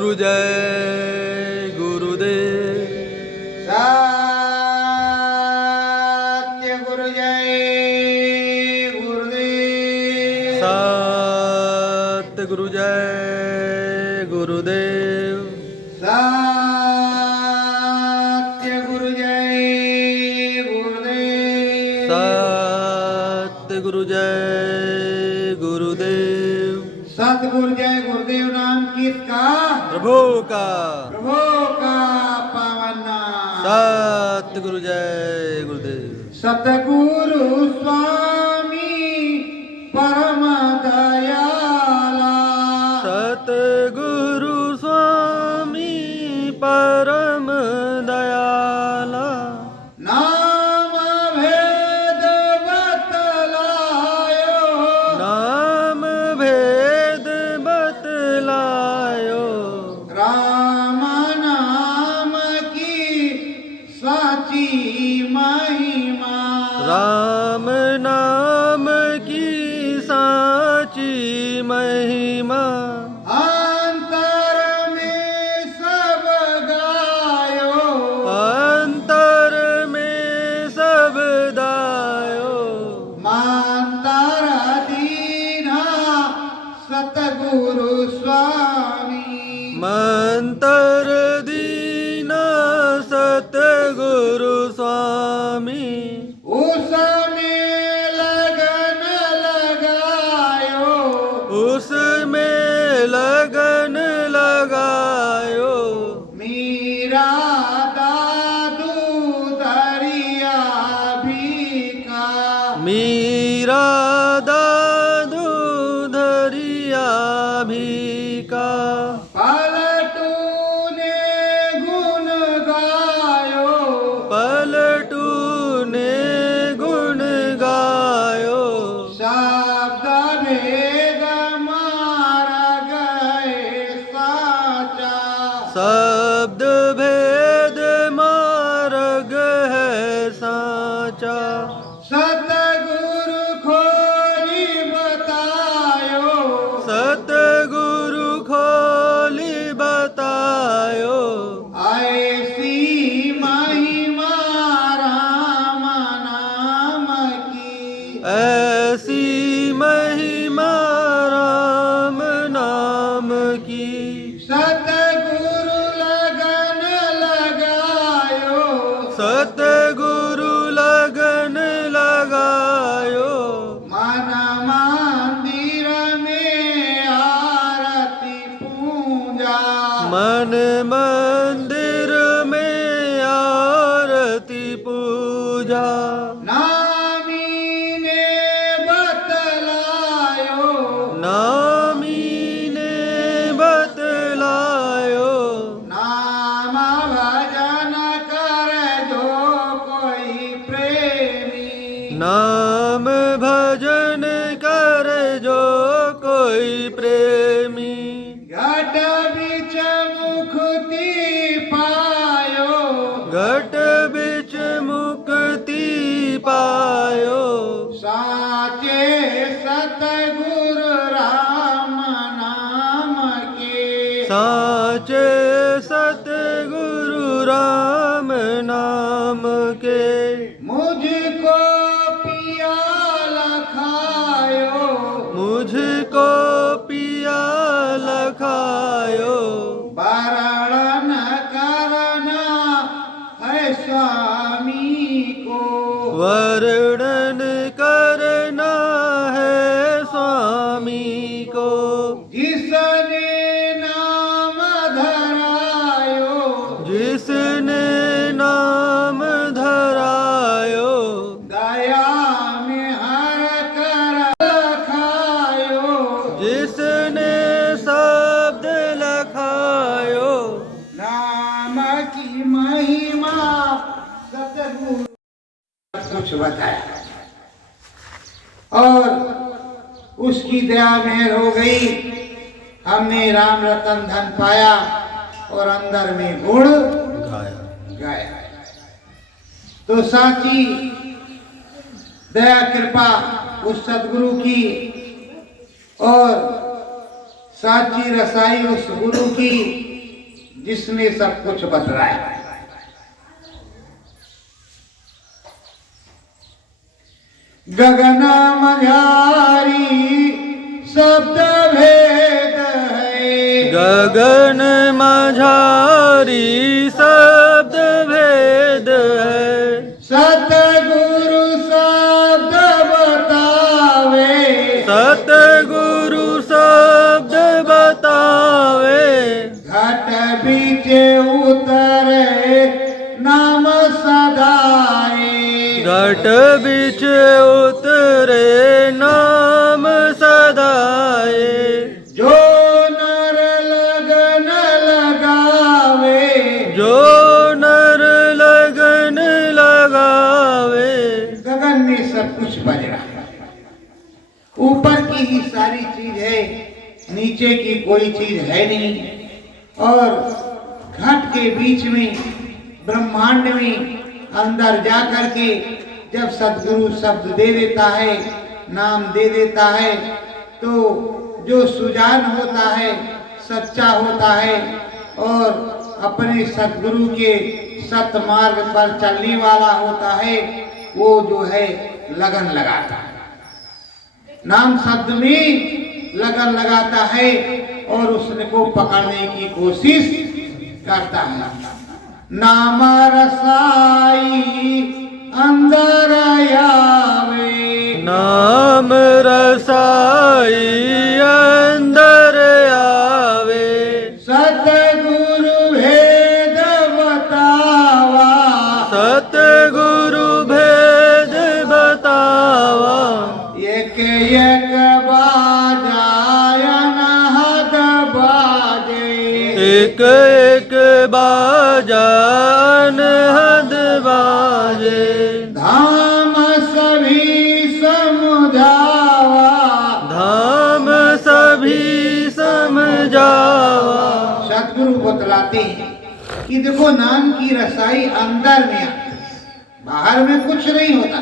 सतगुरु जय गुरुदेव। सत्य गुरु जय गुरुदेव। सतगुरु जय गुरुदेव। सत्य गुरु जय गुरुदेव। सतगुरु जय गुरुदेव। सतगुरु जय गुरुदेव नाम किसका? प्रभु का। प्रभु का पावन नाम। सतगुरु जय गुरुदेव। सतगुरु स्वामी परम दयाला। सतगुरु स्वामी परम दयाला। नाम भेद बतलायो। नाम भेद बतलायो। राम नाम की साची महिमा। राम नाम की साची महिमा। अंतर में सब गायो। अंतर में सब दायो। मांतर दीना सतगुरु स्वामी। मंतर दीना सतगुरु स्वामी। उसमें लगन लगायो। उसमें लगन लगायो। मीरा दादू दरिया भी का। मीरा दादू धरिया भी का। पलटू ने गुण गायो। पलटू ने गुण गायो। शब्द भेद मार गए साचा। शब्द भेद मार्ग है साचा। सतगुरु खोली बतायो। सतगुरु खोली बतायो। ऐसी महिमा राम नाम की। ऐसी महिमा राम नाम की। सतगुरु लगन लगायो। सतगुरु लगन लगायो। मन मंदिर में आरती पूजा। मन मंदिर में आरती पूजा। नामी ने बतलायो। नामी ने बतलायो। नाम भजन कर जो कोई प्रेमी। नाम भजन कर जो कोई प्रेमी। घट बिच मुक्ति पायो। घट बिच मुक्ति पायो। साचे सतगुरु राम नाम के। साचे सतगुरु राम नाम के। मुझको पिया लखायो। मुझको पिया लखायो। वरण करना है स्वामी को। वर्णन करना है स्वामी को। जिसने नाम धरायो। जिसने नाम धरायो। दया में हर कर लखायो। जिसने शब्द लखायो। नाम की महिमा सतगुरु कुछ बताया और उसकी दया मेहर हो गई। हमने राम रतन धन पाया और अंदर में गुण गाया। तो साची दया कृपा उस सदगुरु की और साची रसाई उस गुरु की जिसने सब कुछ बतलाया। गगन मझारी शब्द भेद है, गगन मझारी शब्द भेद है, सतगुरु शब्द बतावे, सतगुरु शब्द बतावे, घट बीच उतरे नाम सदाए, घट बिच उतरे नाम सदाए, जो नर लगन लगावे, जो नर लगन लगावे। गगन में सब कुछ बज रहा है, ऊपर की ही सारी चीज है, नीचे की कोई चीज है नहीं। और घट के बीच में ब्रह्मांड में अंदर जा करके जब सदगुरु शब्द दे देता है, नाम दे देता है, तो जो सुजान होता है, सच्चा होता है और अपने सदगुरु के सतमार्ग पर चलने वाला होता है, वो जो है लगन लगाता है, नाम शब्द में लगन लगाता है और उसको पकड़ने की कोशिश करता है। नाम रसाई अंदर आवे, नाम रसाई अंदर आवे, सतगुरु भेद बतावा, सतगुरु भेद बतावा, एक एक बाजाय अनहद बाजे, एक एक बाजा अनहद बाजे, धाम सभी समझावा, धाम सभी समझावा। सतगुरु बतलाते हैं कि देखो नाम की रसाई अंदर में आती, बाहर में कुछ नहीं होता।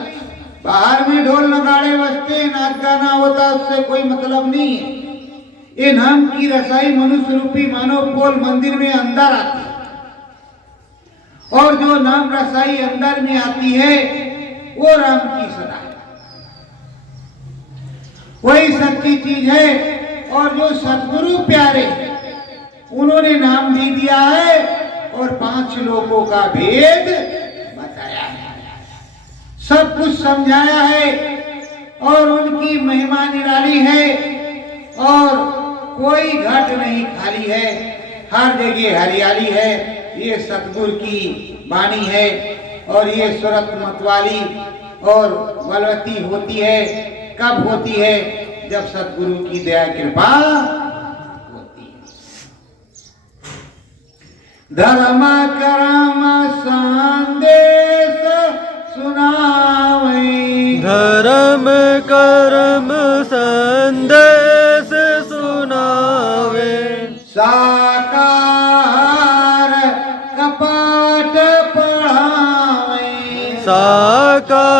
बाहर में ढोल नगाड़े बजते, नाच गाना होता, उससे कोई मतलब नहीं है। ये नाम की रसाई मनुष्य रूपी मानव पोल मंदिर में अंदर आती है, और जो नाम रसाई अंदर में आती है वो राम की सदा है, वही सच्ची चीज है। और जो सतगुरु प्यारे उन्होंने नाम दे दिया है और 5 लोगों का भेद बताया है, सब कुछ समझाया है और उनकी महिमा निराली है और कोई घट नहीं खाली है, हर जगह हरियाली है। ये सतगुरु की वाणी है और ये सूरत मतवाली और बलवती होती है। कब होती है? जब सतगुरु की दया कृपा होती है। धर्म कर्म संदेश सुनावे, धर्म कर्म संदेश सुनावे, साकार कपाट पढ़ावे, साकार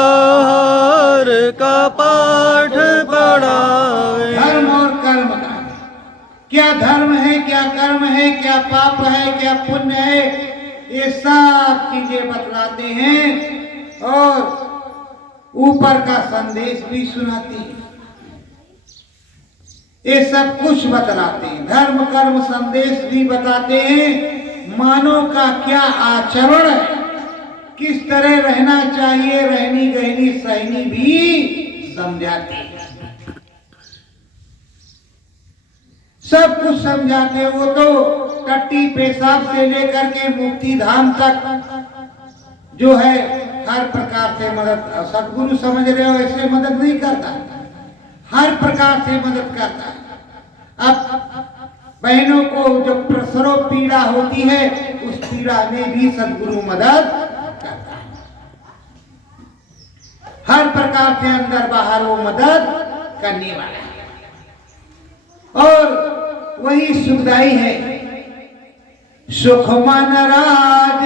का पाठ पढ़ावे। धर्म और कर्म का क्या धर्म है, क्या कर्म है, क्या पाप है, क्या पुण्य है, ये सब चीजें बतलाते हैं और ऊपर का संदेश भी सुनाते हैं। ये सब कुछ बतलाते हैं, धर्म कर्म संदेश भी बताते हैं। मानव का क्या आचरण है, किस तरह रहना चाहिए, रहनी गहनी सहनी भी समझाते हैं, सब कुछ समझाते। वो तो टट्टी पेशाब से लेकर के मुक्ति धाम तक जो है हर प्रकार से मदद, सतगुरु समझ रहे हो ऐसे मदद नहीं करता, हर प्रकार से मदद करता है। अब बहनों को जो प्रसव पीड़ा होती है उस पीड़ा में भी सतगुरु मदद करता है, हर प्रकार से अंदर बाहर वो मदद करने वाला है। और वही सुखदाई है, सुख मन राज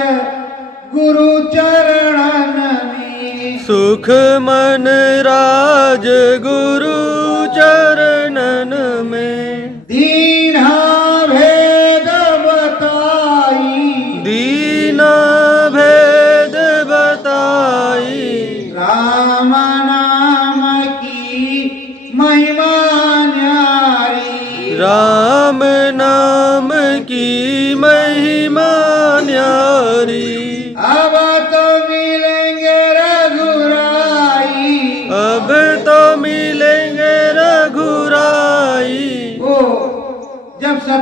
गुरु चरणन में, सुख मन राज गुरु चरणन में, दीन्हा भेद बताए,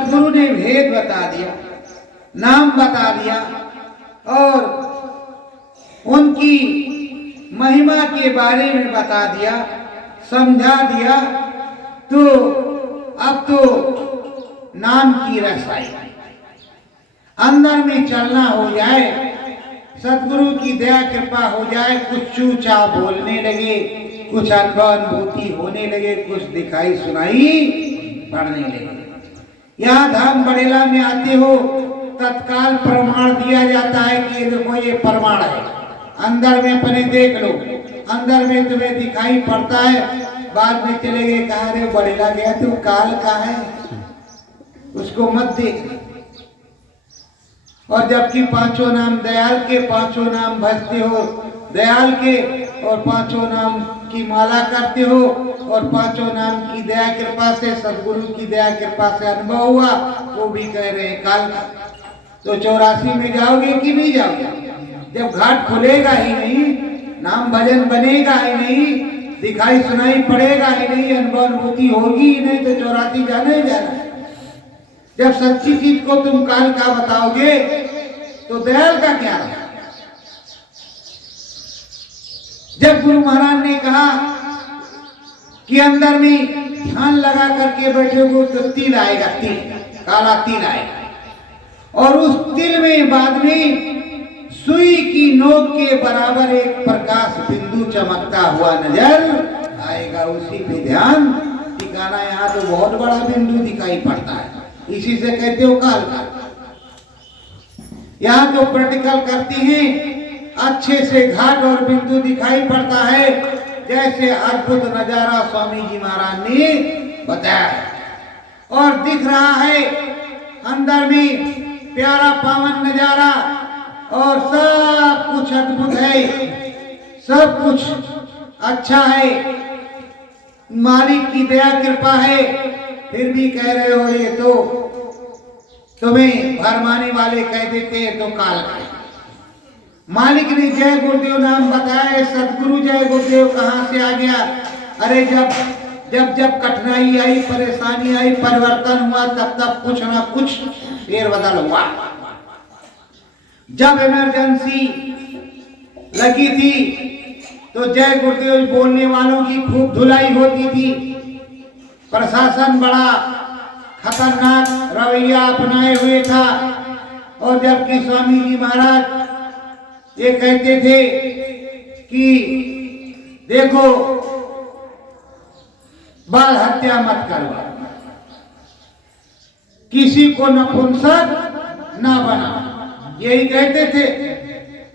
सदगुरु ने भेद बता दिया, नाम बता दिया और उनकी महिमा के बारे में बता दिया, समझा दिया। तो अब तो नाम की रसाई अंदर में चलना हो जाए, सदगुरु की दया कृपा हो जाए, कुछ चूचा बोलने लगे, कुछ अनुभूति होने लगे, कुछ दिखाई सुनाई पड़ने लगे। यहाँ धाम बड़ेला में आते हो तत्काल प्रमाण दिया जाता है कि देखो ये प्रमाण है, अंदर में अपने देख लो, अंदर में तुम्हें दिखाई पड़ता है। बाद में चले गए, कहा रे बड़ेला गया तू काल का है, उसको मत देख। और जबकि पांचों नाम दयाल के, पांचों नाम भजते हो दयाल के, और पांचों नाम की माला करते हो, और पांचों नाम की दया कृपा से, सदगुरु की दया कृपा से अनुभव हुआ, वो भी कह रहे हैं काल का। तो 84 में जाओगे कि नहीं जाओगे? जब घाट खुलेगा ही नहीं, नाम भजन बनेगा ही नहीं, दिखाई सुनाई पड़ेगा ही नहीं, अनुभूति होगी ही नहीं, तो 84 जाना ही जाना। जब सच्ची चीज को तुम काल का बताओगे तो दयाल का क्या रहा? जब गुरु महाराज ने कहा कि अंदर में ध्यान लगा करके बैठोगे तो तिल आएगा, तिल, काला तिल आएगा, और उस तिल में बाद में सुई की नोक के बराबर एक प्रकाश बिंदु चमकता हुआ नजर आएगा। उसी पे ध्यान ठिकाना। यहाँ तो बहुत बड़ा बिंदु दिखाई पड़ता है, इसी से कहते हो काल का। यहाँ तो प्रैक्टिकल करती हैं, अच्छे से घाट और बिंदु दिखाई पड़ता है, जैसे अद्भुत नजारा स्वामी जी महाराज ने बताया, और दिख रहा है अंदर में प्यारा पावन नजारा, और सब कुछ अद्भुत है, सब कुछ अच्छा है, मालिक की दया कृपा है। फिर भी कह रहे हो ये तो तुम्हें भरमाने वाले कह देते हैं तो काल का। मालिक ने जय गुरुदेव नाम बताया, सदगुरु जय गुरुदेव कहां से आ गया? अरे जब कठिनाई आई, परेशानी आई, परिवर्तन हुआ, तब कुछ ना कुछ फेर बदल हुआ। जब इमरजेंसी लगी थी तो जय गुरुदेव बोलने वालों की खूब धुलाई होती थी। प्रशासन बड़ा खतरनाक रवैया अपनाए हुए था, और जबकि स्वामी जी महाराज ये कहते थे कि देखो बाल हत्या मत करो, किसी को नपुंसक ना बना, यही कहते थे।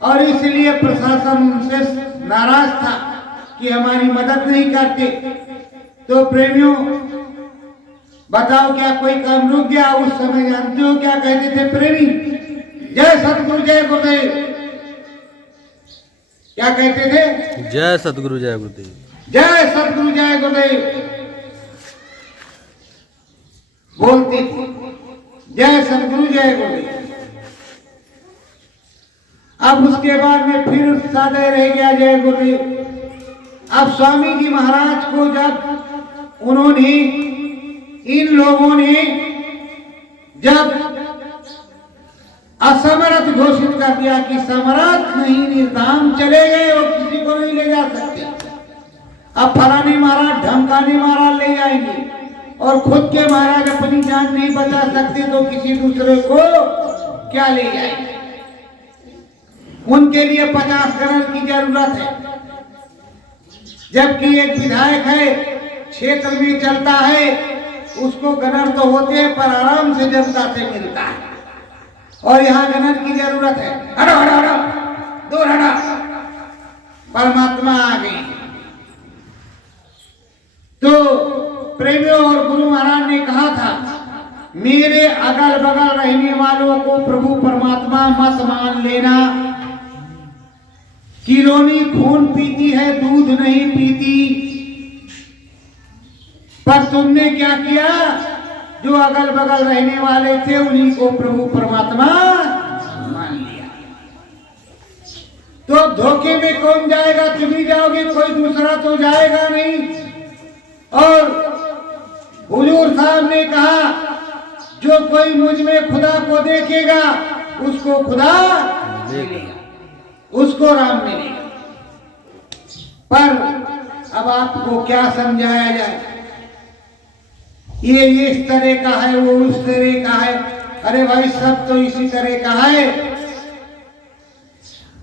और इसलिए प्रशासन उनसे नाराज था कि हमारी मदद नहीं करते। तो प्रेमियों बताओ, क्या कोई काम रुक गया? उस समय जानते हो क्या कहते थे प्रेमी? जय सतगुरु जय गुरुदेव। क्या कहते थे? जय सतगुरु जय गुरुदेव, जय सतगुरु जय गुरुदेव बोलते थे, जय सतगुरु जय गुरुदेव। अब उसके बाद में फिर सादे रह गया जय गुरुदेव। अब स्वामी जी महाराज को जब उन्होंने, इन लोगों ने जब असमर्थ घोषित कर दिया कि समर्थ नहीं, निर्धाम चले गए और किसी को नहीं ले जा सकते, अब फलाने महाराज ढमकाने महाराज ले जाएंगे, और खुद के महाराज अपनी जान नहीं बचा सकते तो किसी दूसरे को क्या ले जाएंगे? उनके लिए 50 गणर की जरूरत है, जबकि एक विधायक है, क्षेत्र में चलता है, उसको गणर तो होते हैं पर आराम से जनता से मिलता है, और यहाँ गणर की जरूरत है। हटो हटो हटो, दूर हटो, परमात्मा आ गई। तो प्रेमियों और गुरु महाराज ने कहा था, मेरे अगल बगल रहने वालों को प्रभु परमात्मा मत मान लेना। किलोनी खून पीती है, दूध नहीं पीती। पर तुमने क्या किया? जो अगल बगल रहने वाले थे उन्हीं को प्रभु परमात्मा मान लिया। तो अब धोखे में कौन जाएगा? तुम ही जाओगे, कोई दूसरा तो जाएगा नहीं। और हुजूर साहब ने कहा, जो कोई मुझ में खुदा को देखेगा उसको खुदा मिलेगा, उसको राम मिलेगा। पर अब आपको क्या समझाया जाए, ये इस तरह का है, वो उस तरह का है। अरे भाई सब तो इसी तरह का है।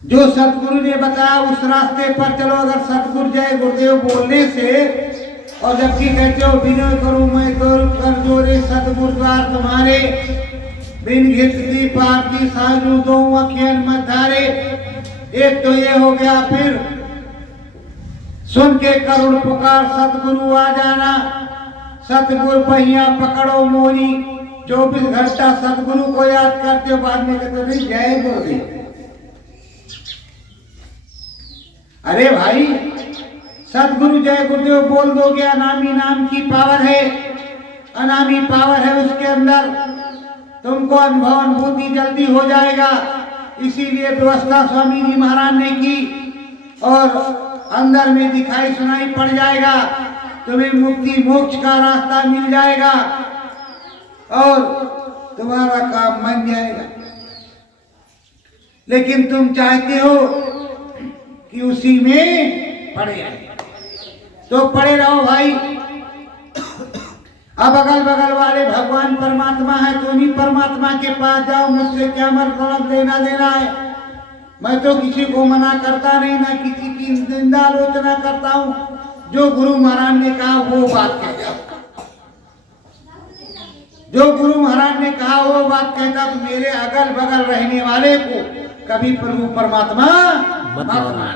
जो सतगुरु ने बताया उस रास्ते पर चलो। अगर सतगुरु जय गुरुदेव बोलने से और जबकि कहते हो विनय करूं मैं कर जोरे सतगुरु द्वार तुम्हारे, बिन घिसती पारती साजू दो अखियन मत धारे। एक तो ये हो गया, फिर सुन के करुण पुकार सतगुरु आ जाना, सतगुरु पहिया पकड़ो मोरी। 24 घंटा सतगुरु को याद करते हो, बाद में कहते नहीं जय गुरुदेव। अरे भाई सतगुरु जय गुरुदेव बोल दोगे, अनामी नाम की पावर है, अनामी पावर है उसके अंदर, तुमको अनुभव अनुभूति जल्दी हो जाएगा। इसीलिए व्यवस्था स्वामी जी महाराज ने की और अंदर में दिखाई सुनाई पड़ जाएगा, तुम्हें मुक्ति मोक्ष का रास्ता मिल जाएगा और तुम्हारा काम बन जाएगा। लेकिन तुम चाहते हो कि उसी में पड़े रहे, तो पड़े रहो भाई। अब अगल बगल वाले भगवान परमात्मा है, तुम ही परमात्मा के पास जाओ, मुझसे क्या मतलब लेना देना है। मैं तो किसी को मना करता नहीं, ना किसी की निंदा आलोचना करता हूँ। जो गुरु महाराज ने कहा वो बात कहता, जो गुरु महाराज ने कहा वो बात कहता। तो मेरे अगल बगल रहने वाले को कभी प्रभु परमात्मा मत मानना।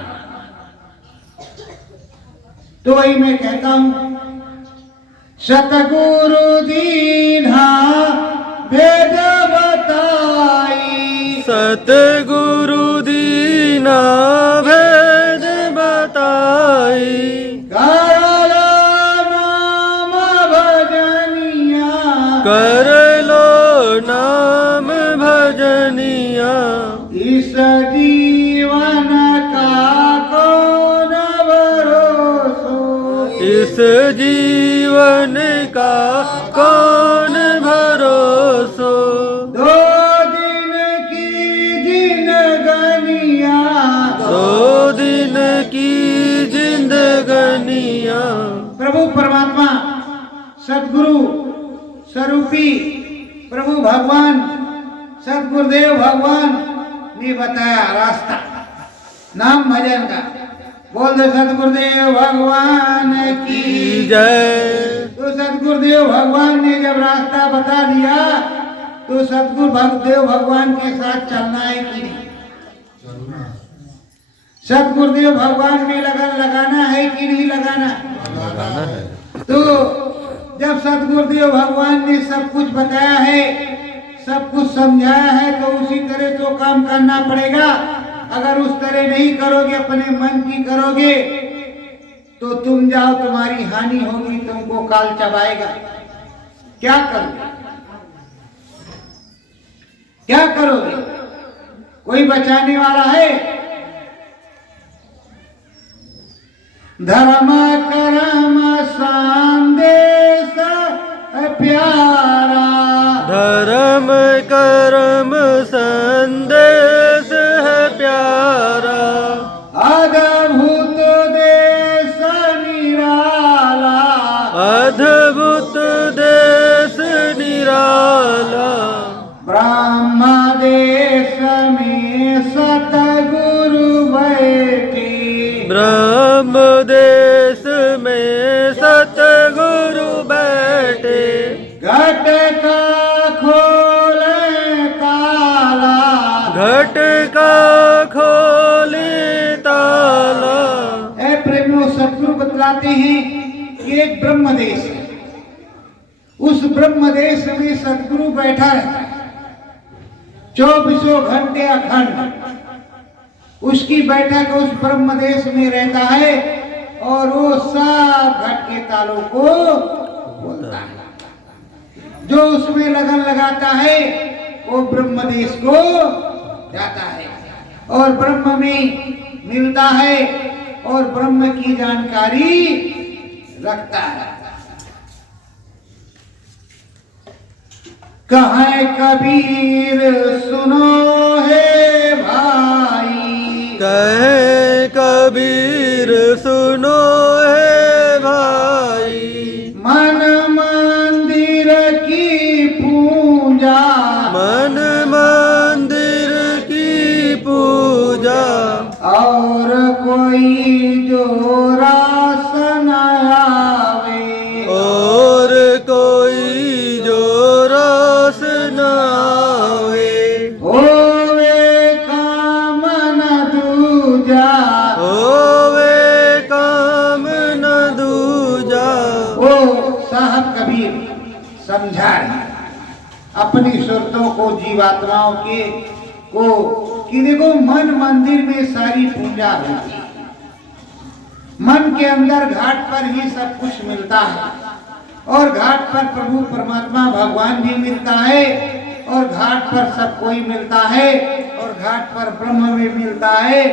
तो वही मैं कहता हूं, सतगुरु दीन्हा वेद बताई, सतगुरु दीना भेद बताई। कर नाम भजनिया, कर लो नाम भजनिया। इस जीवन का कौन भरोसो, इस जीवन का कौन भरोसो। 2 दिन की जिंदगनिया, 2 दिन की जिंदगनिया। प्रभु परमात्मा सदगुरु स्वरूपी प्रभु भगवान सदगुरुदेव भगवान ने बताया रास्ता नाम भजन का। बोल दे सदगुरुदेव भगवान की जय। तो सदगुरुदेव भगवान ने जब रास्ता बता दिया तो सदगुरु भगदेव भगवान के साथ चलना है कि नहीं, सदगुरुदेव भगवान में लगन लगाना है कि नहीं लगाना है। तो जब सदगुरुदेव भगवान ने सब कुछ बताया है, सब कुछ समझाया है, तो उसी तरह तो काम करना पड़ेगा। अगर उस तरह नहीं करोगे, अपने मन की करोगे, तो तुम जाओ तुम्हारी हानि होगी, तुमको काल चबाएगा। क्या करोगे, क्या करोगे, कोई बचाने वाला है? धर्म कर्म संदेश प्यारा, धर्म कर्म संदेश है प्यारा। अद्भुत देश निराला, अद्भुत देश निराला। ब्रह्म देश में सतगुरु बैठे, ब्रह्म देश में सतगुरु बैठे। घट का खोले ताला, घट का खोले ताला। ऐ प्रेमियों सतगुरु बतलाते हैं कि एक ब्रह्म देश है, उस ब्रह्म देश में सतगुरु बैठा रहता है 24 घंटे अखंड। उसकी बैठक उस ब्रह्म देश में रहता है और वो सब घट के तालों को बोलता है। जो उसमें लगन लगाता है वो ब्रह्म देश को जाता है और ब्रह्म में मिलता है और ब्रह्म की जानकारी रखता है। कहे कबीर सुनो है भाई, कहे कबीर सुनो है भाई, मन मंदिर की पूजा, मन मंदिर की पूजा, और कोई जो रास न आवे, और कोई जो रस न आवे, होवे काम न दूजा। होवे काम न दूजा। वो साहब कबीर समझा रहे अपनी सुरतों को, जीवात्माओं के को, कि देखो मन मंदिर में सारी पूजा होती है, मन के अंदर घाट पर ही सब कुछ मिलता है, और घाट पर प्रभु परमात्मा भगवान भी मिलता है, और घाट पर सब कोई मिलता है, और घाट पर ब्रह्म भी मिलता है,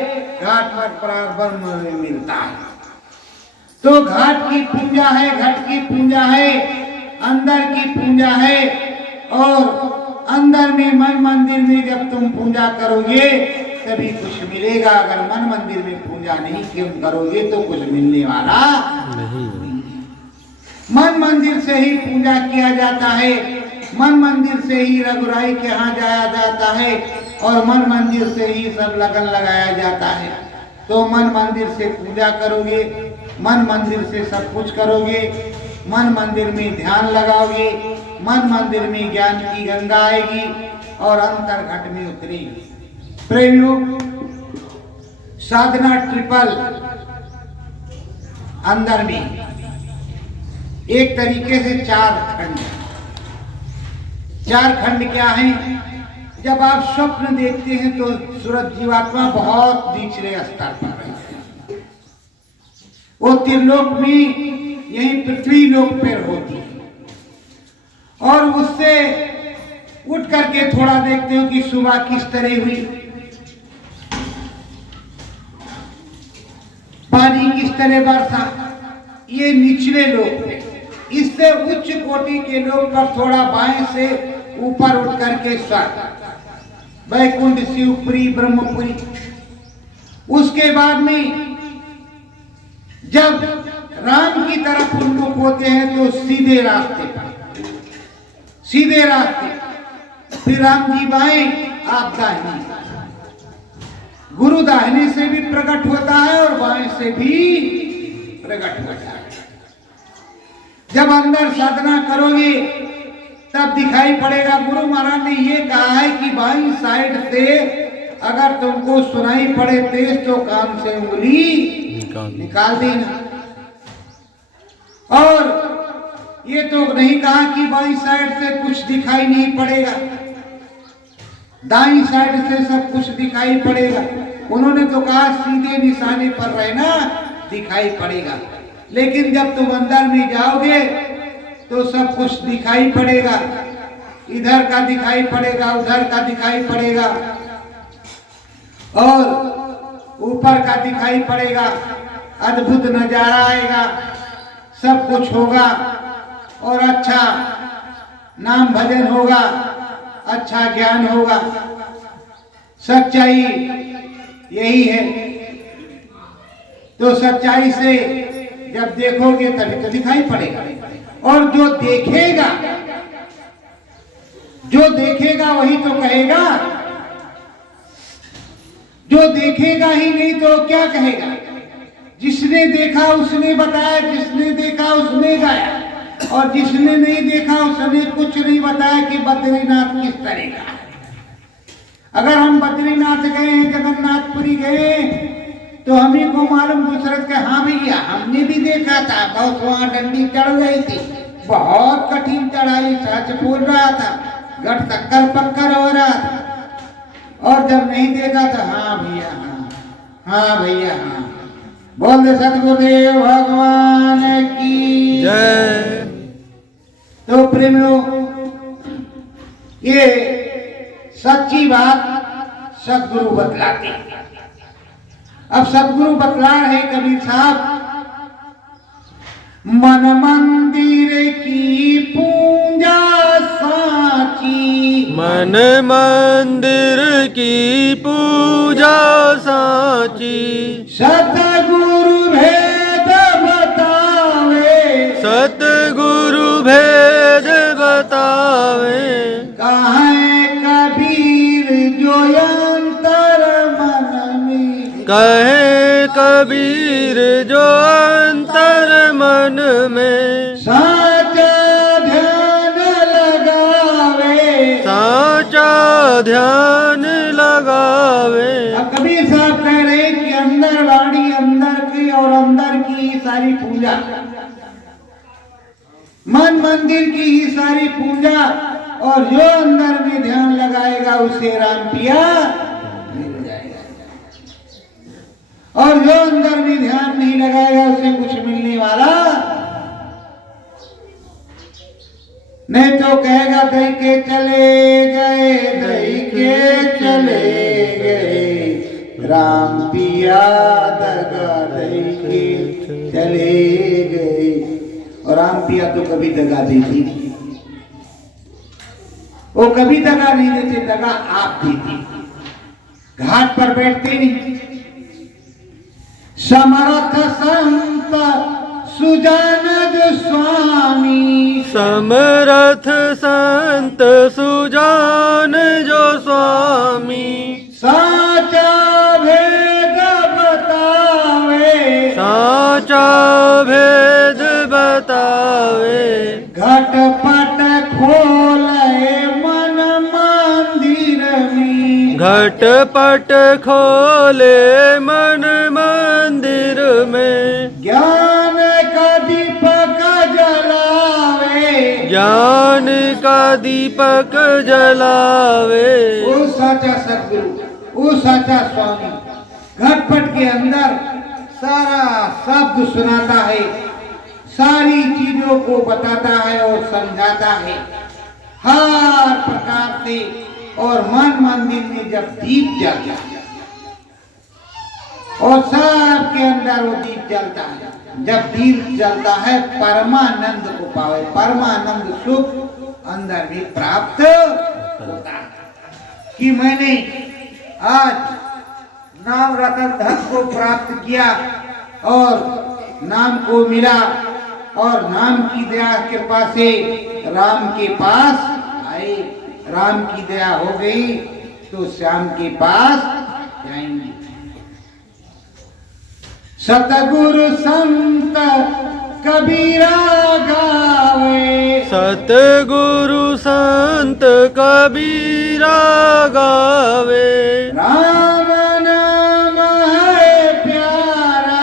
घाट पर परब्रह्म भी मिलता है। तो घाट की पूजा है, घट की पूजा है, अंदर की पूजा है, और अंदर में मन मंदिर में जब तुम पूजा करोगे तभी कुछ मिलेगा। अगर मन मंदिर में पूजा नहीं क्यों करोगे तो कुछ मिलने वाला नहीं। मन मंदिर से ही पूजा किया जाता है, मन मंदिर से ही रघुराई के यहाँ जाया जाता है, और मन मंदिर से ही सब लगन लगाया जाता है। तो मन मंदिर से पूजा करोगे, मन मंदिर से सब कुछ करोगे, मन मंदिर में ध्यान लगाओगे, मन मंदिर में ज्ञान की गंगा आएगी और अंतर घट में उतरेगी। प्रेमियों, साधना ट्रिपल अंदर में एक तरीके से चार खंड। चार खंड क्या है? जब आप स्वप्न देखते हैं तो सूरज जीवात्मा बहुत निचले स्तर पर रहते हैं, वो त्रिलोक में यही पृथ्वी लोक पर होती है, और उससे उठ करके थोड़ा देखते हो कि सुबह किस तरह हुई, पानी किस तरह बरसा, ये निचले लोग पे। इससे उच्च कोटि के लोग पर थोड़ा बाएं से ऊपर उठ करके स्वर्ग, वैकुंठ, शिवपुरी, ब्रह्मपुरी। उसके बाद में जब राम की तरफ उन्मुख होते हैं तो सीधे रास्ते पर, सीधे रास्ते, फिर राम जी बाएं, आप दाहिने। गुरु दाहिने से भी प्रकट होता है और बाएं से भी प्रकट होता है। जब अंदर साधना करोगे तब दिखाई पड़ेगा। गुरु महाराज ने ये कहा है कि बाईं साइड से अगर तुमको सुनाई पड़े तेज तो कान से उंगली निकाल देना। और ये तो नहीं कहा कि बाईं साइड से कुछ दिखाई नहीं पड़ेगा, दाईं साइड से सब कुछ दिखाई पड़ेगा। उन्होंने तो कहा सीधे निशाने पर रहना, दिखाई पड़ेगा। लेकिन जब तुम अंदर में जाओगे तो सब कुछ दिखाई पड़ेगा, इधर का दिखाई पड़ेगा, उधर का दिखाई पड़ेगा, और ऊपर का दिखाई पड़ेगा। अद्भुत नजारा आएगा, सब कुछ होगा, और अच्छा नाम भजन होगा, अच्छा ज्ञान होगा। सच्चाई यही है। तो सच्चाई से जब देखोगे तभी तो दिखाई पड़ेगा। और जो देखेगा, जो देखेगा वही तो कहेगा, जो देखेगा ही नहीं तो क्या कहेगा? जिसने देखा उसने बताया, जिसने देखा उसने गाया, और जिसने नहीं देखा उसने कुछ नहीं बताया कि बद्रीनाथ किस तरह का है। अगर हम बद्रीनाथ गए, जगन्नाथपुरी गए, तो हमें को मालूम दूसरे के, हाँ भैया हमने भी देखा था, बहुत वहां डंडी चढ़ गई थी, बहुत कठिन चढ़ाई, सच बोल रहा था, गट टक्कर पक्कर हो रहा था। और जब नहीं देखा तो हाँ भैया हाँ, हाँ भैया हाँ। बोल दे सतगुरुदेव भगवान की जय। तो प्रेमियों, ये सच्ची बात सदगुरु बतलाते हैं। अब सदगुरु बतला रहे कबीर साहब, मन मंदिर की पूजा साची साची। मन मंदिर की पूजा साची। सतगुरु भेद बतावे, सतगुरु भेद बतावे। कहे कबीर जो अंतर मन में, कहे कबीर जो अंतर मन में। साचा ध्यान लगावे, साचा ध्यान लगावे। अब कबीर साहब कह रहे हैं कि अंदर वाणी अंदर की और अंदर की ही सारी पूजा, मन मंदिर की ही सारी पूजा, और जो अंदर में ध्यान लगाएगा उसे राम पिया मिल जाएगा, और जो अंदर में ध्यान नहीं लगाएगा उसे कुछ मिलने वाला नहीं। तो कहेगा दई के चले गए, दई के चले गए, राम पिया दगा दई के चले गए। और राम पिया तो कभी दगा देती, वो कभी दगा नहीं देते, दगा आप देती। घाट पर बैठते नहीं। समर्थ संत सुजानद स्वामी, समरथ संत सुजान जो स्वामी। साचा भेद बतावे, साचा भेद बतावे। घटपट खोले मन मंदिर में, घटपट खोले मन मंदिर में। ज्ञान का दीपक जलावे, ज्ञान का दीपक जलावे। वो साचा सदगुरु, वो साचा स्वामी घटपट के अंदर सारा शब्द सुनाता है, सारी चीजों को बताता है और समझाता है हर प्रकार से। और मन मंदिर में जब दीप जलता है और सबके अंदर वो दीप जलता है, जब दीप जलता है परमानंद को पावे, परमानंद सुख अंदर भी प्राप्त होता है। कि मैंने आज नाम रतन धन को प्राप्त किया और नाम को मिला, और नाम की दया कृपा से राम के पास आए, राम की दया हो गई तो श्याम के पास जाएंगे। सतगुरु संत कबीरा गावे, सतगुरु संत कबीरा गावे। राम नाम है प्यारा,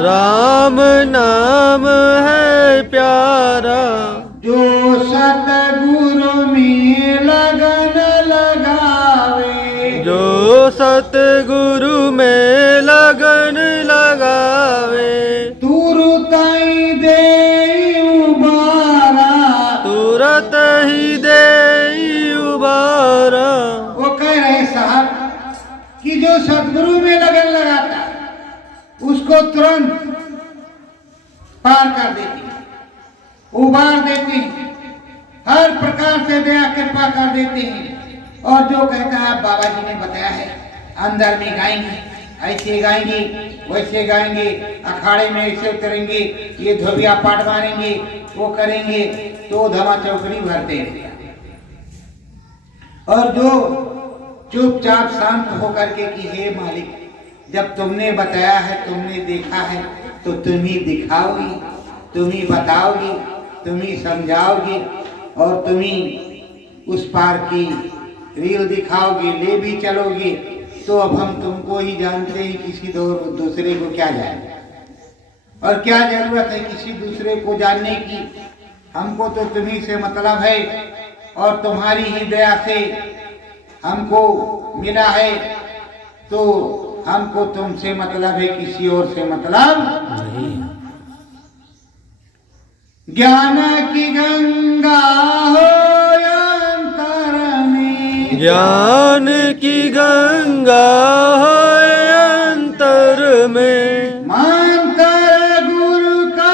राम नाम है प्यारा। जो सतगुरु में लगन लगावे, जो सतगुरु में लगन लगावे। तुरत ही दे उबारा, तुरत ही दे उबारा। वो कह रहे साहब कि जो सतगुरु में लगन लगाता है उसको तुरंत पार कर देती है, उबार देते हैं, हर प्रकार से दया कृपा कर देते हैं। और जो कहता है बाबा जी ने बताया है अंदर में गाएंगे, ऐसे गाएंगे वैसे गाएंगे, अखाड़े में ऐसे उतरेंगे, ये धोबिया पाठ मारेंगे, वो करेंगे, तो धमा चौकड़ी भरते हैं। और जो चुपचाप शांत होकर के कि हे मालिक, जब तुमने बताया है, तुमने देखा है, तो तुम ही दिखाओगी, तुम ही बताओगी, तुम ही समझाओगी, और तुम ही उस पार की रील दिखाओगे, ले भी चलोगे। तो अब हम तुमको ही जानते हैं, किसी दूसरे को क्या जाने, और क्या जरूरत है किसी दूसरे को जानने की। हमको तो तुम्ही से मतलब है, और तुम्हारी ही दया से हमको मिला है, तो हमको तुमसे मतलब है, किसी और से मतलब नहीं। ज्ञान की गंगा हो अंतर में, ज्ञान की गंगा है अंतर में। मंत्र गुरु का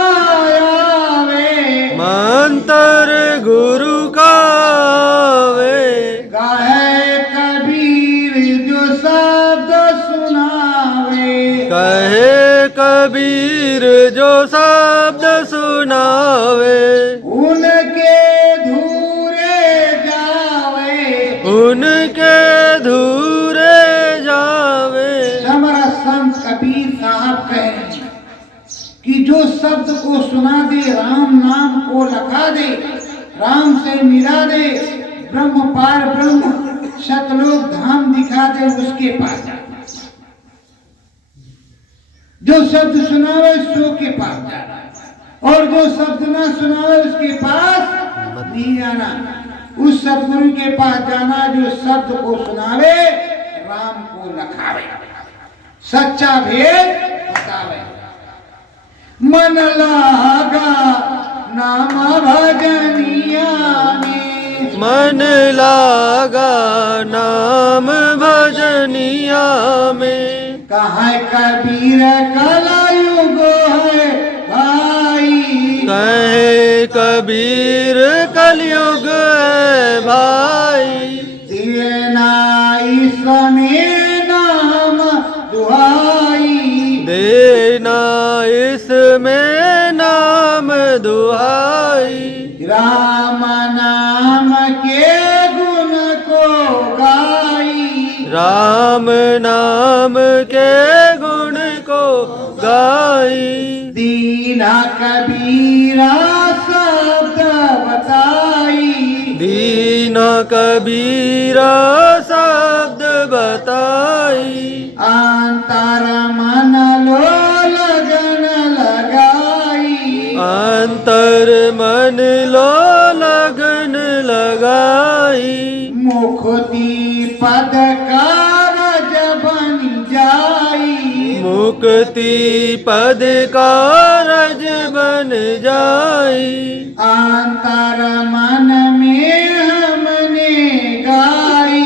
आवे, मंत्र गुरु का आवे। जो शब्द सुनावे, उनके धूरे जावे, उनके धूरे जावे। हमारा संत कबीर साहब कहे कि जो शब्द को सुना दे, राम नाम को लखा दे, राम से मिला दे, ब्रह्म पार ब्रह्म सतलोक धाम दिखा दे, उसके पास जा। जो शब्द सुनावे सो के पास जाना, और जो शब्द ना सुनावे उसके पास नहीं जाना। उस सतगुरु के पास जाना जो शब्द को सुनावे, राम को लखावे, सच्चा भेद बतावे। मन लागा नाम भजनिया में, मन लागा नाम भजनिया में। कहा कबीर कलयुग है भाई, कहे कबीर कलयुग है भाई। देना इसमें नाम दुहाई, देना इसमें नाम दुहाई। राम नाम के गुण को गाई, राम नाम के गुण को गाई। दीना कबीरा शब्द बताई, दीना कबीरा शब्द बताई। अंतर मन लो लगन लगाई, अंतर मन लो लगन लगाई। मुक्ति पद कारज बन जाई, मुक्ति पद कारज बन जाई। अंतर मन में हमने गाई,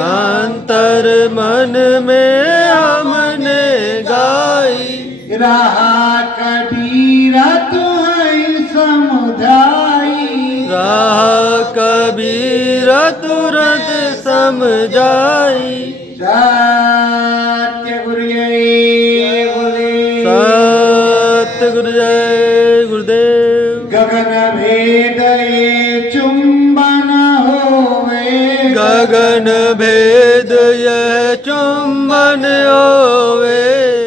अंतर मन में हमने गाई। रहा कबीरा तुम्हें समुदाई, राह कबीर तुरंत समझाई। सत्य गुरु जय गुरुदेव, सत्य गुरु जय गुरुदेव। गगन भेद ये चुंबन होवे, गगन भेद यह चुंबन होवे।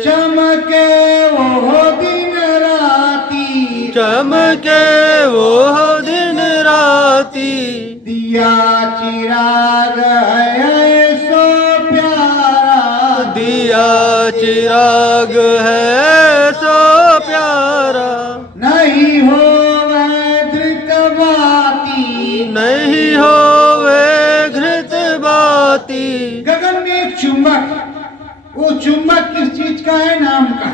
चमके वो दिन राती, चमके वो दिन राती। दिया चिराग है सो प्यारा, दिया चिराग है सो प्यारा। नहीं हो धृत बाती, नहीं होवे घृत बाती। गगन में एक चुंबक, वो चुंबक किस चीज का है? नाम का,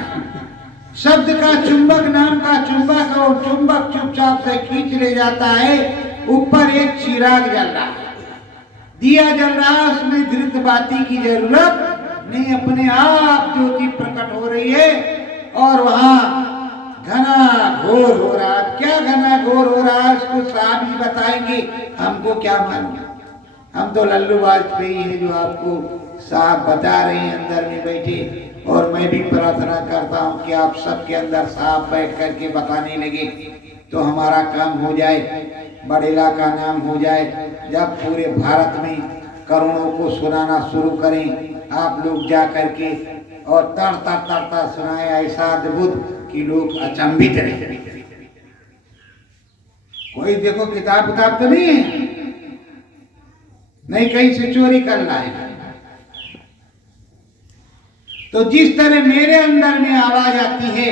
शब्द का चुंबक, नाम का चुंबक। और चुंबक चुपचाप से खींच ले जाता है। ऊपर एक चिराग जल रहा है, दिया जल रहा है, उसमें घृत बाती की जरूरत नहीं, अपने आप ज्योति प्रकट हो रही है। और वहां घना घोर हो रहा है। क्या घना घोर हो रहा है उसको साहब ही बताएंगे, हमको क्या मालूम। हम तो लल्लू वाजपेयी हैं जो आपको साहब बता रहे हैं अंदर में बैठे। और मैं भी प्रार्थना करता हूं कि आप सबके अंदर साहब बैठ करके बताने लगे तो हमारा काम हो जाए, बड़ेला का नाम हो जाए। जब पूरे भारत में करोड़ों को सुनाना शुरू करें आप लोग जा करके, और तड़ता तड़ता सुनाए ऐसा अद्भुत कि लोग अचंभित रहे। कोई देखो किताब तो नहीं है, नहीं कहीं से चोरी कर लाए। तो जिस तरह मेरे अंदर में आवाज आती है,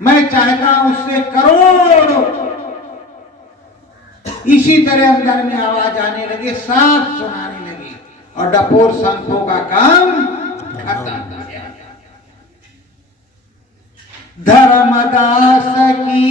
मैं चाहता हूं उससे करोड़ों इसी तरह अंदर में आवाज आने लगे, साफ सुनाने लगे, और डपोर शंखों का काम खत्म हो गया। धर्मदास की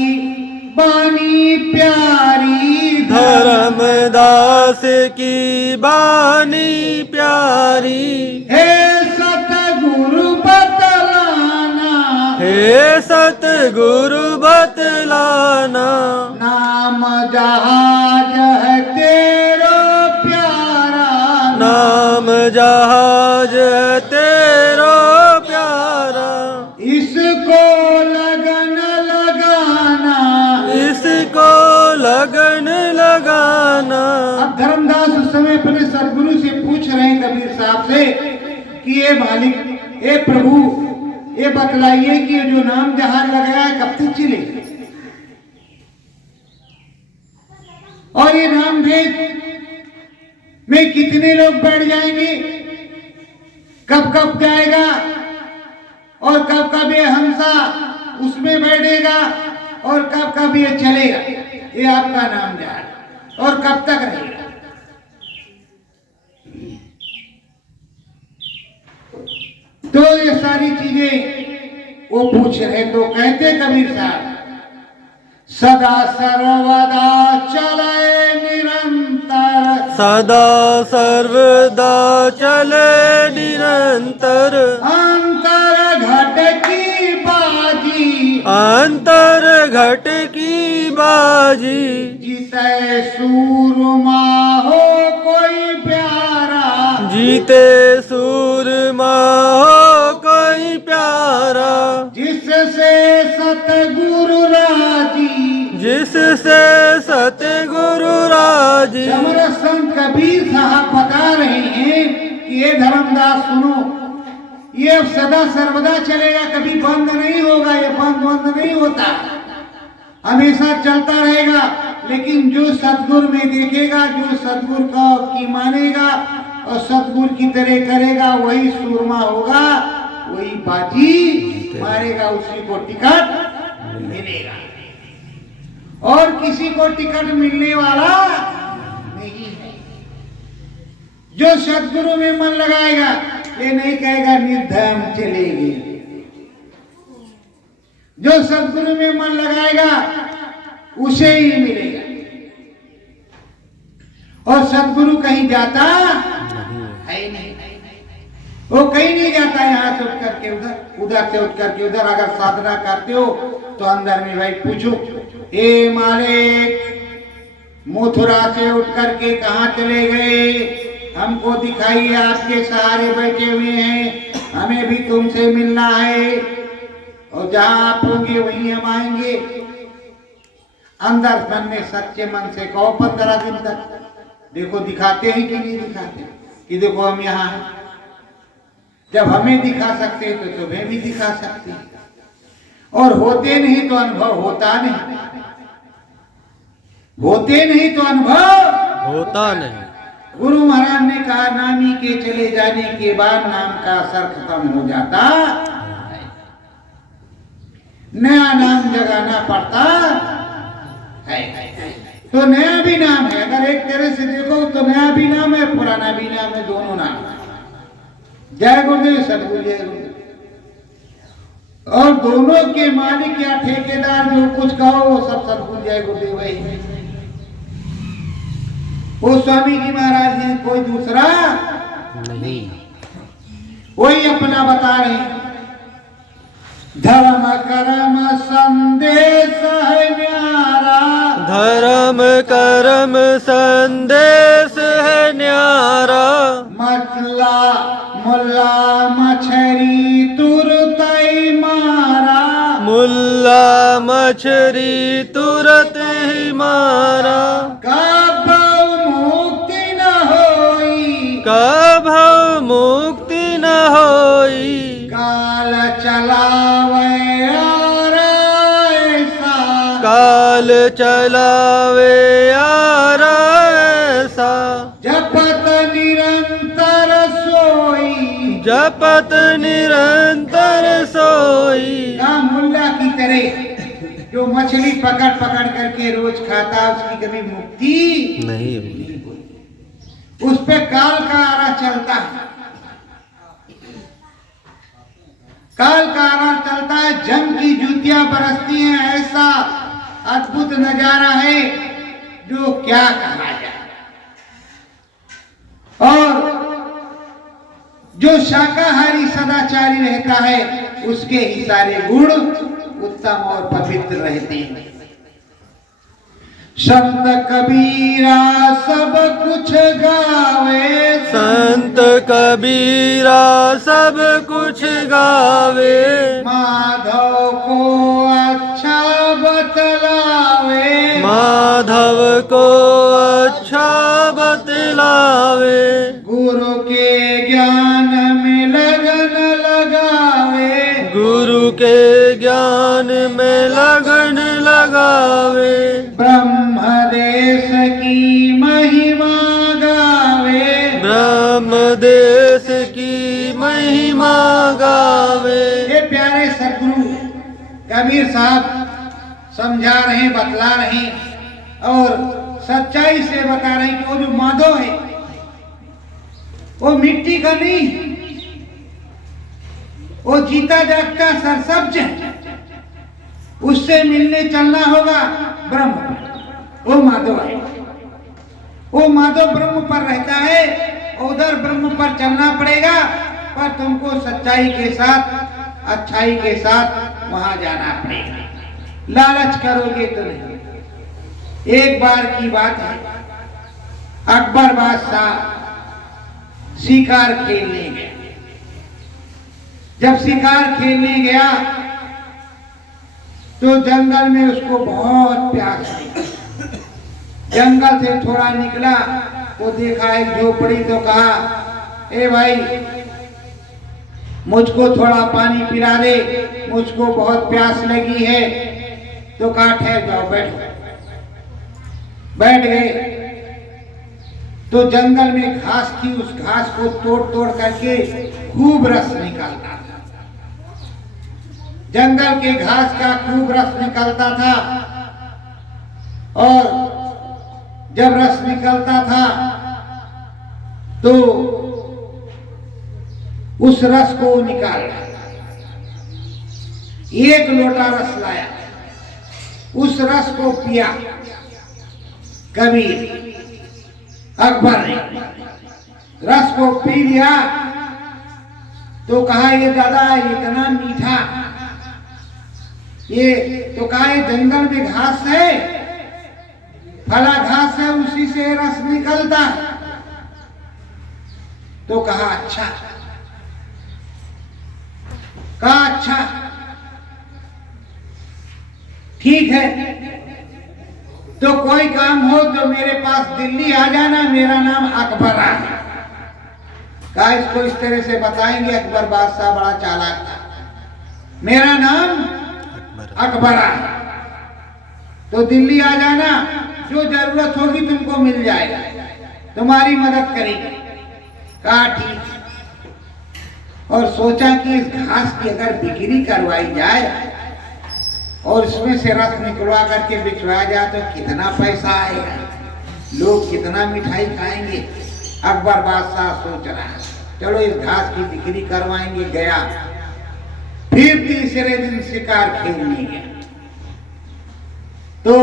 बानी प्यारी, धर्मदास की बानी प्यारी। हे सतगुरु बतलाना, हे सतगुरु बतलाना। नाम जहाज है तेरो प्यारा, नाम जहाज तेरो प्यारा। इसको कि ये मालिक, ये प्रभु, ये बतलाइए कि ये जो नाम जहां लगाया है कब तक चले, और ये नाम भेद में कितने लोग बैठ जाएंगे, कब कब जाएगा, और कब कब ये हंसा उसमें बैठेगा, और कब कब ये चलेगा, ये आपका नाम जान, और कब तक रहेगा। तो ये सारी चीजें वो पूछ रहे, तो कहते कबीर साहब, सदा सर्वदा चले निरंतर, सदा सर्वदा चले निरंतर, अंतर घट की बाजी, अंतर घट की बाजी, जीते सूरमा हो कोई प्यारा, जीते सूरमा हो कोई प्यारा, जिससे सतगुरु राजी, जिससे सतगुरु राजी। हमारा संत कबीर साहब बता रहे हैं कि ये धर्मदास सुनो, ये अब सदा सर्वदा चलेगा, कभी बंद नहीं होगा, ये बंद नहीं होता, हमेशा चलता रहेगा। लेकिन जो सतगुरु में देखेगा, जो सतगुरु की मानेगा और सतगुरु की तरह करेगा, वही सूरमा होगा, वही बाजी मारेगा, उसी को टिकट मिलेगा, और किसी को टिकट मिलने वाला नहीं है। जो सतगुरु में मन लगाएगा, ये नहीं कहेगा निर्धम चलेगी, जो सतगुरु में मन लगाएगा उसे ही मिलेगा। और सतगुरु कहीं जाता है नहीं, वो कहीं नहीं जाता, यहाँ से उठ करके उधर, उधर से उठ करके उधर। अगर साधना करते हो तो अंदर में भाई पूछो, ए मालिक मथुरा से उठ करके कहाँ चले गए, हमको दिखाइए, आपके सहारे बैठे हुए हैं, हमें भी तुमसे मिलना है, और जहां आप होंगे वहीं हम आएंगे। अंदर मन में सच्चे मन से कहो 15 दिन तक, देखो दिखाते हैं कि नहीं दिखाते, कि देखो हम यहाँ हैं। जब हमें दिखा सकते हैं तो तुम्हें भी दिखा सकते हैं, और होते नहीं तो अनुभव होता नहीं, होते नहीं तो अनुभव होता नहीं। गुरु महाराज ने कहा, नामी के चले जाने के बाद नाम का असर खत्म हो जाता, नया नाम जगाना पड़ता है। तो नया भी नाम है, अगर एक तरह से देखो तो नया भी नाम है, पुराना भी नाम है, दोनों नाम है। जय गुरुदेव, सतगुरु जय गुरुदेव। और दोनों के मालिक या ठेकेदार जो कुछ कहो वो सब सतगुरु जय गुरुदेव वही है। वो स्वामी जी महाराज हैं, कोई दूसरा नहीं, वही अपना बता रहे हैं। धर्म कर्म संदेश है न्यारा, धर्म कर्म संदेश है न्यारा, मतला मुल्ला मछरी तुरत ही मारा, मुल्ला मछरी तुरत ही मारा, कब मुक्ति न होई, कब मुक्ति न होई, काल चलावे और ऐसा, काल चलावे यार ऐसा, जपत निरंतर सोई, जपत निरंतर सोई। का मुल्ला की तरह जो मछली पकड़ पकड़ करके रोज खाता, उसकी कभी मुक्ति नहीं होगी, उस पे काल का आरा चलता है, काल का आरा चलता है, जंग की जूतियां बरसती हैं। ऐसा अद्भुत नजारा है जो क्या कहा जाए। और जो शाकाहारी सदाचारी रहता है, उसके ही सारे गुण उत्तम और पवित्र रहते हैं। संत कबीरा सब कुछ गावे, संत कबीरा सब कुछ गावे, माधव को अच्छा बतलावे, माधव को अच्छा बतलावे, गुरु के ज्ञान में लगन लगावे। ब्रह्मदेश की महिमा गावे। ब्रह्मदेश की महिमा गावे। ये प्यारे सदगुरु कबीर साहब समझा रहे, बतला रहे और सच्चाई से बता रहे कि वो जो माधव है वो मिट्टी का नहीं, वो जीता जागता सरसब्ज है। उससे मिलने चलना होगा ब्रह्म, वो माधव है। वो माधव ब्रह्म पर रहता है, उधर ब्रह्म पर चलना पड़ेगा, पर तुमको सच्चाई के साथ, अच्छाई के साथ वहां जाना पड़ेगा। लालच करोगे तो नहीं। एक बार की बात है, अकबर बादशाह शिकार खेलने गया। जब शिकार खेलने गया तो जंगल में उसको बहुत प्यास लगी। जंगल से थोड़ा निकला तो देखा एक झोपड़ी, तो कहा, ए भाई मुझको थोड़ा पानी पिला दे, मुझको बहुत प्यास लगी है। तो कहा ठहर जाओ, बैठो। बैठ गए तो जंगल में घास थी, उस घास को तोड़ तोड़ करके खूब रस निकालता था। जंगल के घास का खूब रस निकलता था और जब रस निकलता था तो उस रस को निकाला। एक लोटा रस लाया, उस रस को पिया कबीर। अकबर ने रस को पी लिया तो कहा, ये दादा इतना मीठा, ये तो कहा ये जंगल में घास है, फला घास है, उसी से रस निकलता है। तो कहा अच्छा, कहा अच्छा ठीक है, तो कोई काम हो तो मेरे पास दिल्ली आ जाना, मेरा नाम अकबर है। कहा इसको इस तरह से बताएंगे, अकबर बादशाह बड़ा चालाक था, मेरा नाम अकबर है, तो दिल्ली आ जाना, जो जरूरत होगी तुमको मिल जाएगा, तुम्हारी मदद करेंगे। कहा ठीक। और सोचा कि इस घास की अगर बिक्री करवाई जाए और इसमें से रस निकलवा करके बिचवाया जाए तो कितना पैसा आएगा, लोग कितना मिठाई खाएंगे। अकबर बादशाह सोच रहा है, चलो इस घास की बिक्री करवाएंगे। गया, फिर तीसरे दिन शिकार खेलने गया तो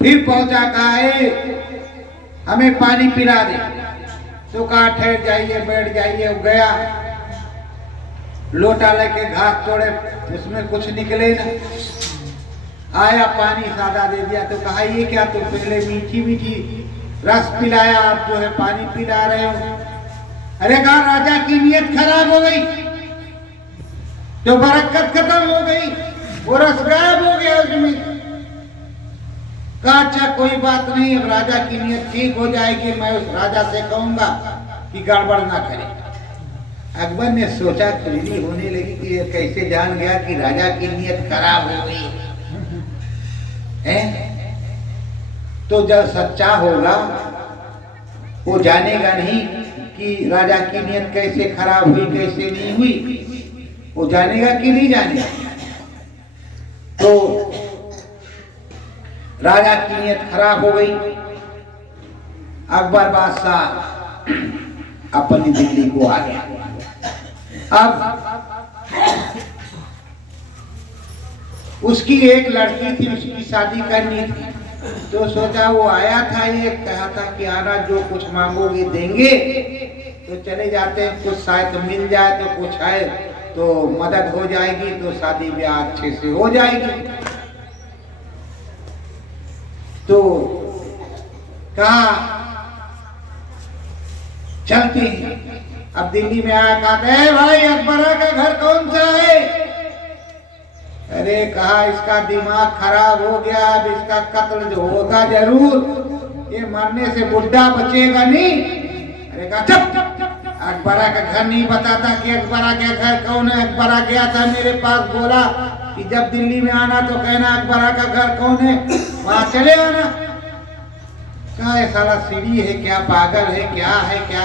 फिर पहुंचा, कहा हमें पानी पिला दे। तो कहा ठहर जाइए, बैठ जाइए। गया, लोटा लेके घास तोड़े, उसमें कुछ निकले ना, आया पानी सादा दे दिया। तो कहा ये क्या, तो पहले मीठी मीठी रस पिलाया, आप जो है पानी पिला रहे हो। अरे कहा राजा की नीयत खराब हो गई, जो बरकत खत्म हो गई, वो रस गायब हो गया उसमें। कहा अच्छा कोई बात नहीं, अब राजा की नीयत ठीक हो जाएगी, मैं उस राजा से कहूंगा कि गड़बड़ ना करे। अकबर ने सोचा, खुजली होने लगी कि ये कैसे जान गया कि राजा की नीयत खराब हो गई है। तो जब सच्चा होगा वो जानेगा नहीं कि राजा की नीयत कैसे खराब हुई, कैसे नहीं हुई, वो जानेगा कि नहीं जानेगा। तो राजा की नीयत खराब हो गई। अकबर बादशाह अपनी दिल्ली को आ गया। अब उसकी एक लड़की थी, उसकी शादी करनी थी, तो सोचा वो आया था, ये कहा था कि आना, जो कुछ मांगोगे देंगे। तो चले जाते हैं, कुछ शायद मिल जाए तो कुछ है तो मदद हो जाएगी, तो शादी ब्याह अच्छे से हो जाएगी। तो कहा चलते हैं। अब दिल्ली में आया, कहा भाई अकबरा का घर कौन सा है? अरे कहा इसका दिमाग खराब हो गया, अब इसका कत्ल जो होगा जरूर, ये मरने से बुढ़ा बचेगा नहीं। अरे कहा चुप, अकबरा का घर नहीं बताता कि अकबरा का घर कौन है। अकबरा गया था मेरे पास, बोला कि जब दिल्ली में आना तो कहना अकबरा का घर कौन है, वहां चले आना। कहा है साला सीढ़ी है क्या, पागल है क्या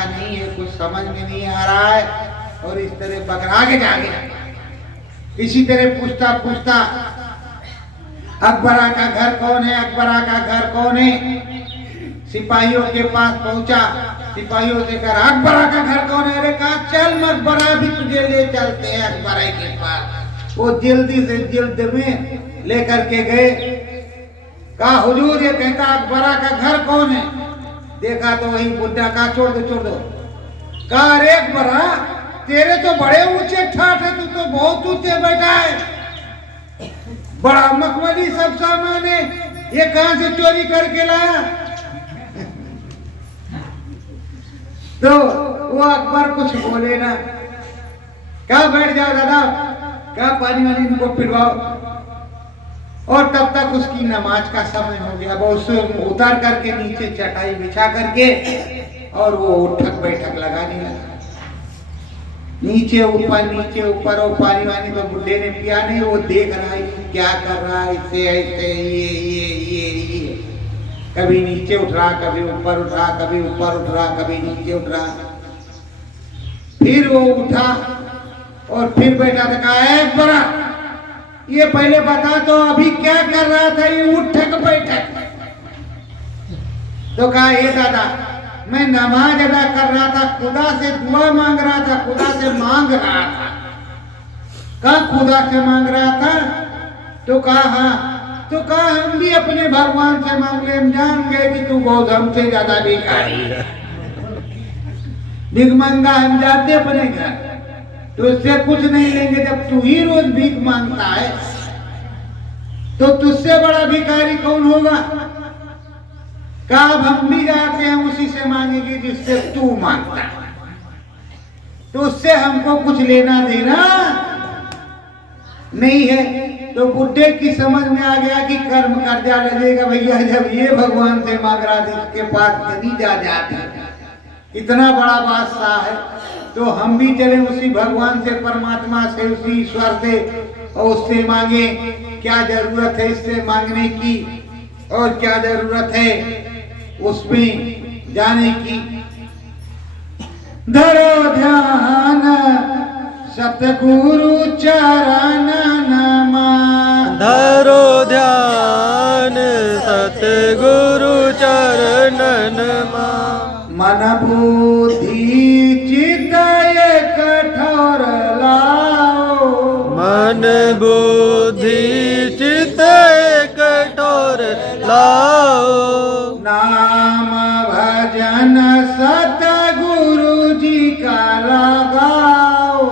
नहीं है, कुछ समझ में नहीं आ रहा है। और इस तरह बकरा के जा गया। इसी तरह पूछता पूछता अकबरा का घर कौन है, अकबरा का घर कौन है, सिपाहियों के पास पहुंचा। सिपाहियों से कहा अकबरा का घर कौन है। अरे कहा चल मकबरा भी तुझे ले चलते हैं अकबरा के पास। वो जल्दी से जल्द में लेकर के गए। कहा हुजूर ये कहता अकबरा का घर कौन है। देखा तो वही बुड्ढा। कहा छोड़ दो। कहा अरे अकबरा तेरे तो बड़े ऊंचे ठाठ है, तू तो बहुत ऊंचे बैठा है, बड़ा मखमली सब सामान है, ये कहां से चोरी करके लाया। तो वो अकबर कुछ बोले ना। कहा बैठ जाओ दादा, कहा पानी वानी इनको पिलवाओ। और तब तक उसकी नमाज का समय हो गया। वो उसे उतार करके नीचे चटाई बिछा करके और वो उठक बैठक लगाने लगा। नीचे ऊपर और पानी वानी तो बुढ़े ने पिया नहीं। वो देख रहा है क्या कर रहा है, इससे ऐसे ये कभी नीचे उठ रहा, कभी ऊपर उठ रहा, कभी ऊपर उठ रहा, कभी नीचे उठ रहा। फिर वो उठा और फिर बैठा था। कहा अकबरा ये पहले बता तो अभी क्या कर रहा था ये उठक बैठक। तो कहा ये दादा मैं नमाज अदा कर रहा था, खुदा से दुआ मांग रहा था, खुदा से मांग रहा था। कहा खुदा से मांग रहा था। तो कहा हाँ। तो कहा हम भी अपने भगवान से मांग ले, हम जान गए कि तू बहुत हमसे ज्यादा भिखारी है, भीख मांगा। हम जाते अपने घर तो उससे कुछ नहीं लेंगे। जब तू ही रोज भीख मांगता है तो तुझसे बड़ा भिखारी कौन होगा। कहा हम भी जाते हैं उसी से मांगेंगे जिससे तू मांगता है, तो उससे हमको कुछ लेना देना नहीं है। तो बुड्ढे की समझ में आ गया कि कर्म कर्जा लगेगा भैया। जब ये भगवान से मांग रहा था इसके पास नहीं जा जाती, इतना बड़ा बादशाह है, तो हम भी चले उसी भगवान से, परमात्मा से, उसी ईश्वर से और उससे मांगे। क्या जरूरत है इससे मांगने की और क्या जरूरत है उसमें जाने की। धरो ध्यान सतगुरु चरण नमा, धरो ध्यान सतगुरु चरणन मा, मन बुद्धि चित्त कठोर लाओ, मन बुद्धि चित्त कठोर लाओ, नाम भजन सतगुरु जी का लगाओ,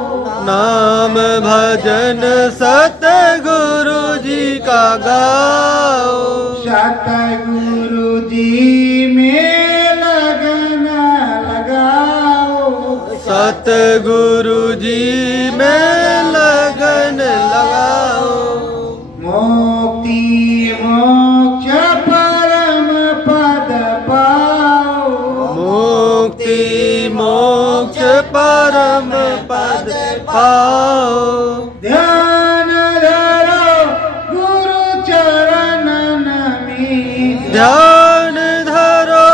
नाम भजन सतगुरु जी का गाओ, सतगुरु जी में लगन लगाओ, सतगुरु जी में लगन लगाओ, मुक्ति मोक्ष परम पद पाओ, मुक्ति मोक्ष परम पद पाओ, ध्यान धरो गुरु चरण में, ध्यान धरो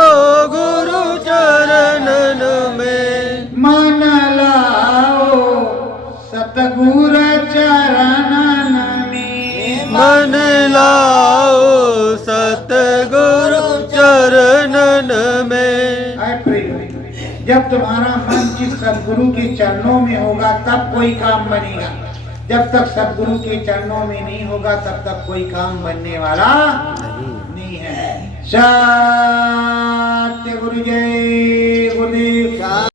गुरु चरणन में, मन लाओ सतगुरु चरणन में, मन लाओ सतगुरु चरणन में। आए प्रिय, जब तुम्हारा मन जिस सदगुरु के चरणों में होगा तब कोई काम बनेगा। जब तक सदगुरु के चरणों में नहीं होगा तब तक कोई काम बनने वाला नहीं है।